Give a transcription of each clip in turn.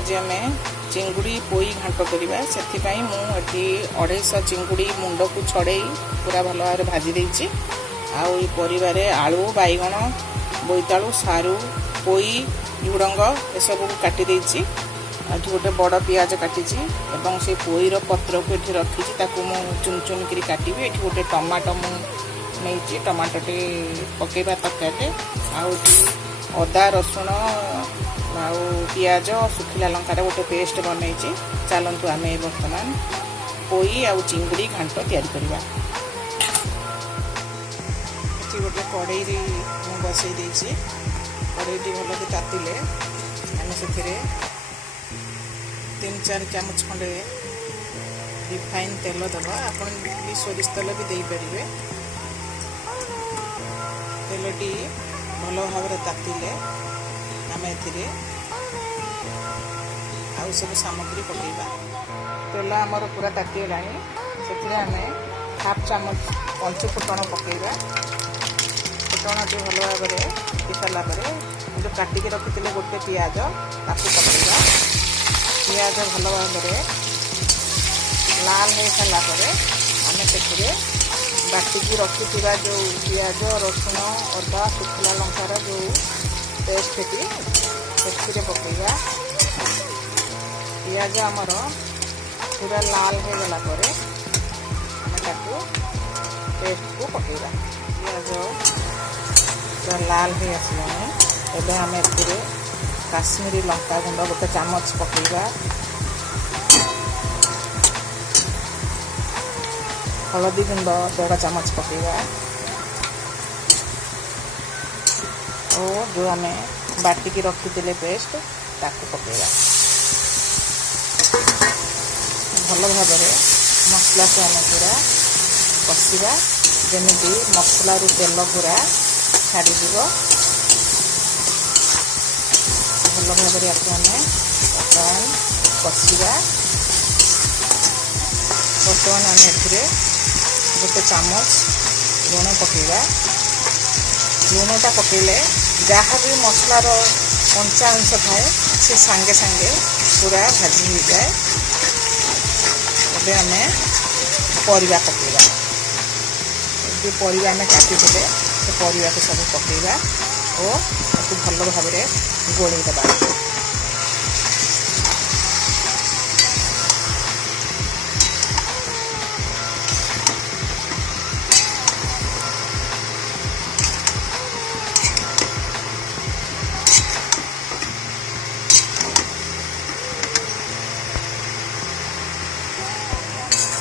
आज आम चिंगुड़ी पोई घांट करवा से मुझे 250 चिंगुड़ी मुंड को छड़े पूरा भल भाव भाजी देछि। आउ परिवार आलू बैगण बोईतालु सारू पोई झुड़ंग एसबू काटी देछि। आज गोटे बड़ पियाज काटी एवं से पोईर पत्र को ये रखी चुन चुन कर काटी। ये गोटे टमाटो मुझे टमाटो टे पकेबा तरकारी आउ अदा रसुण आउ पियाज सुखिला लंकार गोटे पेस्ट बनई। चलतु आम बर्तमान पोई आउ चिंगुड़ी घांट तैयारी करवा। गोटे कड़ई बसई देछि। कड़ई भल कि तातिले आम से 3-4 चामच खंडे रिफाइन तेल दबा। आपण भी सोरिष तेल भी दे पारे। तेलटी भल भाव तातिले आम आउ सब सामग्री पकेबा। तेल आमर पूरा तातीगला से आम 1/2 चामच पंचफुटण पकेबा। फुटण जो भल भाव फुटी सारा जो काटिक रखी गोटे पियाज ताकू पकेबा। पियाज भल भाव लाल हो सारापर आम से बाटिकी रखी जो पियाज रसुण अदा सुखिला लंकार जो पेस्ट से पकेबा। पियाज आमर पूरा लाल हो गला आम पेस्ट को पकेबा। पियाज पूरा लाल हो आसलानी आम काश्मीरी लंका गुंड गोटे चामच पकेबा। हलदी गुंड 1.5 चामच पकेबा और जो आम बाटिकी रखी पेस्ट ताकू पकेबा। भल भाव मसला को आम पूरा कषिबा जमी मसला रू तेल पूरा छाड़ी भल भाव आम बर्तमान कषिबा। बर्तमान आम गोटे चामच लुण पकेबा। लुणटा पकेले जहाँ भी मसलार कंचा अंश थाए से सांगे सांगे पूरा भाजी हो जाए। अब आम परिवा पकेबा। जो परिवा आम काटी से परिवा को सब पकेबा और भल भाव गोलई दबा।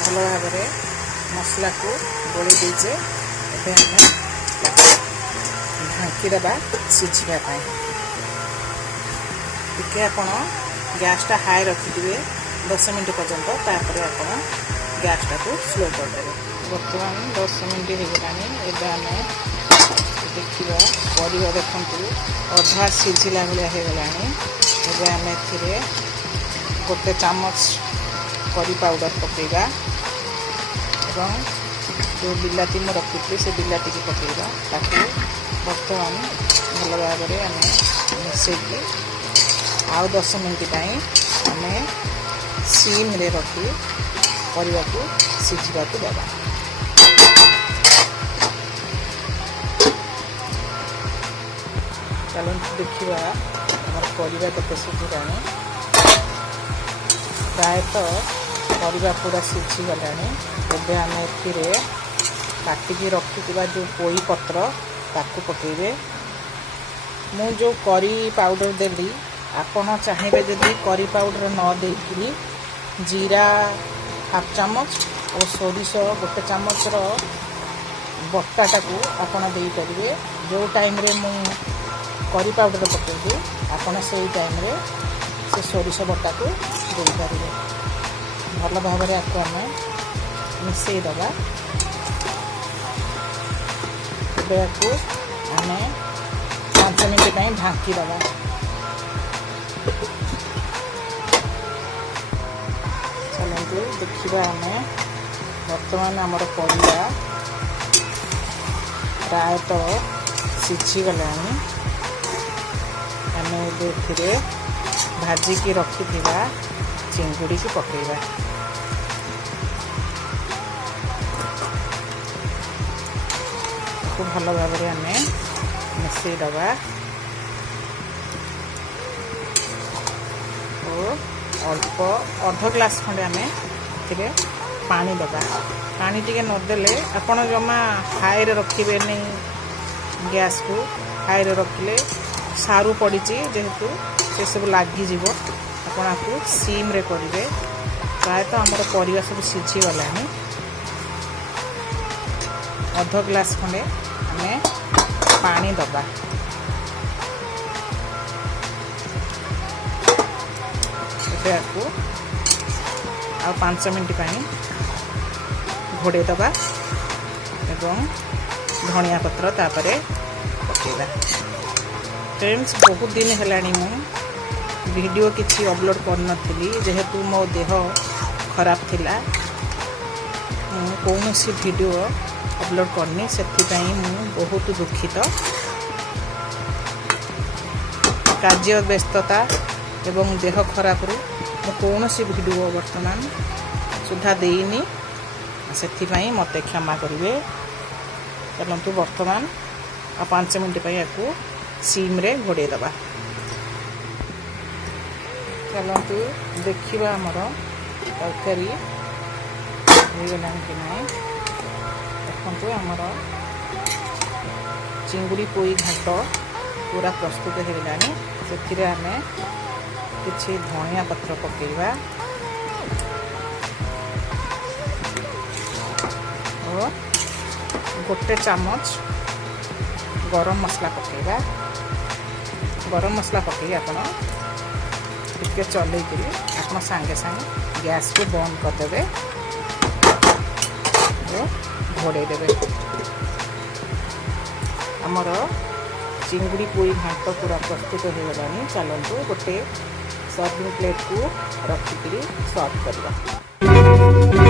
भल भाव मसला को गोली दीजे ढांकी दबा सिझापी। टिके आप गैसटा हाई रखिथे 10 मिनट पर्यंत तापर आप गैसटा को स्लो करदे। बर्तमान 10 मिनट होगा। आम देखा परिवा देखु अधा सिझिला भाया होगा। आम गोटे चामच करी पाउडर पकेबा और जो बिलाती में रखी से बिलाती की पकेबा। ताकू बर्तमान भल भाव आम मिसेकी आउ 10 मिनट आम सिम रे रखी परिवा को सिझा को देवा। चलते देखा आम परिवा केते सिझिला। प्रायतः परिवा पूरा सिझीगला। एबे आम ए काटिकी रखी जो पोई पत्र ताकू पकेबे। मु जो करी पाउडर देली आपण चाहिए जदि करी पाउडर न देकी जीरा 1/2 चामच और सोरिष गोटे चामच बटाटा को आपण दे पारे। जो टाइम रे मु करी पाउडर पकेबी आपण से टाइम रे से सोरिष बटा को दे पारे। भल भाव आपको आम मिसई दबा। आपको आम 5 मिनट ढांकी दबा। चलते देखा आम बर्तमान आमर परिवा प्रायतः सिझीगला। आम ए भाजिकी रखिथिबा चिंगुड़ी की पकेइबा। भल भाव आम मिसई दबा और अल्प अर्ध ग्लास खंडे आम पानी दबा। पानी टिके नदेले आपण जमा हाई रे रखिबे नहीं, गैस को हाई रे रखिले सारू पड़ी जेहेतु से सब लगी आपण को सीम रे करेंगे। प्रायतः आमर परिवा सब सीझी गलानी। अर्ध ग्लास खंडे आम पानी दबा। को आ 5 मिनट घोड़े दबा एवं धनिया पत्र तापरे पकेइबा। फ्रेंड्स बहुत दिन हेलानी मु वीडियो किसी अपलोड करनथिली जेहेतु मो देह खराब थिला। कौन सी वीडियो अपलोड करनी से बहुत दुखित। कार्य व्यस्तता एवं देह खराब रु कौन सी वीडियो वर्तमान सुधा देनी से मत क्षमा करेंगे। चलतु वर्तमान 5 मिनट को सीम रे घोड़े दबा। चलतु देखा आमर तरकारी होगला कि ना। देखु आमर चिंगुड़ी पोई घाट पूरा प्रस्तुत होगलानी। से आम किछि धनिया पत्र पकेइबा और गोटे चामच गरम मसला पकेइबा। गरम मसला पकई आपण टिके चलई करी आपण सांगे सांगे गैस को बंद करदेवे और घोड़े देवे। आमर चिंगुड़ी पोई घाट पूरा प्रस्तुत हो गलानी। चलतु गोटे सर्विंग प्लेट को रखिक सर्व करवा।